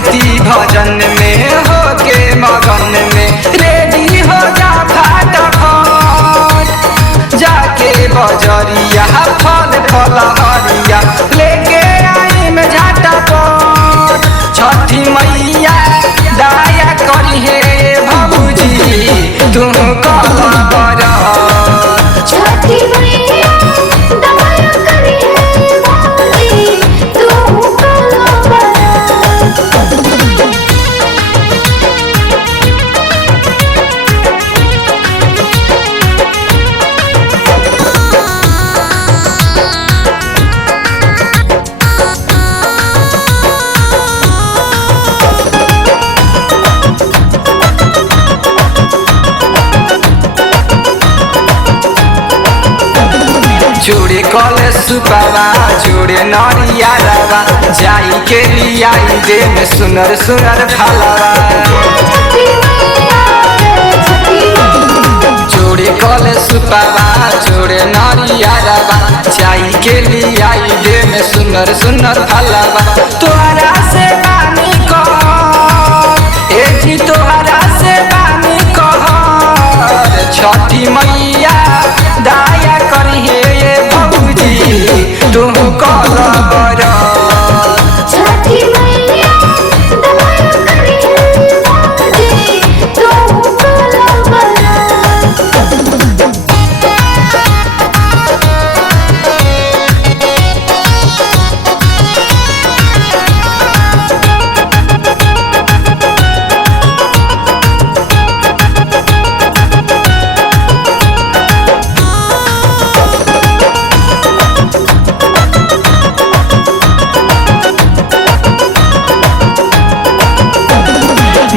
भक्ति भजन में हो के मगन में रेडी हो जा फटाफट जाके बजरिया फल फल हरिया लेके आई में झटापट छठी मैया दया करी हे भौजी तुम कल छठी मैया दया करी हे भौजी तुम कल जोड़े कले सुपावा जोड़े नरिया रवा जाई के लिया दे में सुनर सुनर फलवा जोड़े कले सुपावा जोड़े नरिया रवा जाई के लिया दे में सुनर सुनर फलवा तोहरा से बानी कह ए जी तोहरा से बानी कह छठी मैया दया करी हे भौजी तुम कल छठी मैया दया करी हे भौजी तुम कल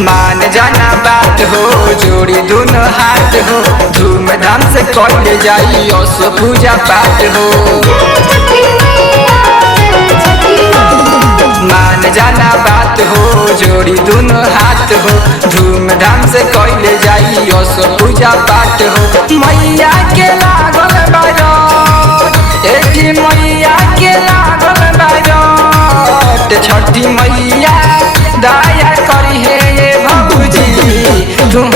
मान जाना बात हो जोड़ी दोनों हाथ हो धूमधाम से कल जाई सो पूजा पाठ हो मान जाना बात हो जोड़ी दोनों हाथ हो धूमधाम से कल जाई सो पूजा पाठ हो मैया के लागल बाजट एठी मैया के लागल बाजट छठी मैया दया करी हे भौजी तुम